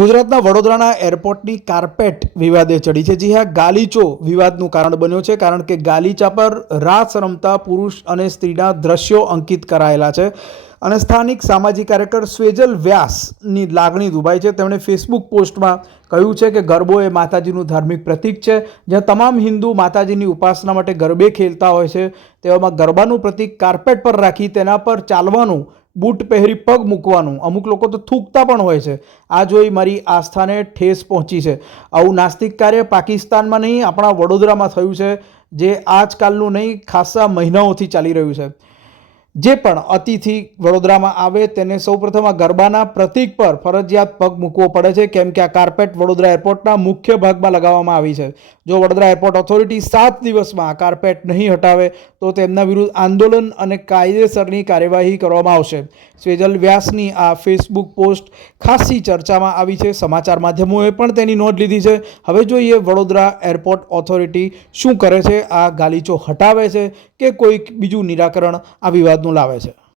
ગુજરાતના વડોદરાના એરપોર્ટની કાર્પેટ વિવાદે ચડી છે। જી હા, ગાલીચો વિવાદનું કારણ બન્યો છે, કારણ કે ગાલીચા પર રાસ રમતા પુરુષ અને સ્ત્રીના દ્રશ્યો અંકિત કરાયેલા છે અને સ્થાનિક સામાજિક કાર્યકર સ્વેજલ વ્યાસની લાગણી દુભાઈ છે। તેમણે ફેસબુક પોસ્ટમાં કહ્યું છે કે ગરબો એ માતાજીનું ધાર્મિક પ્રતીક છે, જ્યાં તમામ હિન્દુ માતાજીની ઉપાસના માટે ગરબે ખેલતા હોય છે, તેવામાં ગરબાનું પ્રતીક કાર્પેટ પર રાખી તેના પર ચાલવાનું, બૂટ પહેરી પગ મૂકવાનું, અમુક લોકો તો થૂકતા પણ હોય છે। આ જોઈ મારી આસ્થાને ઠેસ પહોંચી છે। આવું નાસ્તિક કાર્ય પાકિસ્તાનમાં નહીં, આપણા વડોદરામાં થયું છે, જે આજકાલનું નહીં, ખાસા મહિનાઓથી ચાલી રહ્યું છે। જે પણ અતિથિ વડોદરામાં આવે તેને સૌપ્રથમ આ ગરબાના પ્રતીક પર ફરજિયાત પગ મૂકવો પડે છે, કેમ કે આ કાર્પેટ વડોદરા એરપોર્ટના મુખ્ય ભાગમાં લગાવવામાં આવી છે। જો વડોદરા એરપોર્ટ ઓથોરિટી 7 દિવસમાં આ કાર્પેટ નહીં હટાવે તો તેમના વિરુદ્ધ આંદોલન અને કાયદેસરની કાર્યવાહી કરવામાં આવશે। સ્વેજલ વ્યાસની આ ફેસબુક પોસ્ટ ખાસી ચર્ચામાં આવી છે, સમાચાર માધ્યમોએ પણ તેની નોંધ લીધી છે। હવે જોઈએ વડોદરા એરપોર્ટ ઓથોરિટી શું કરે છે, આ ગાલીચો હટાવે છે કે કોઈક બીજું નિરાકરણ આ વિવાદનું લાવે છે।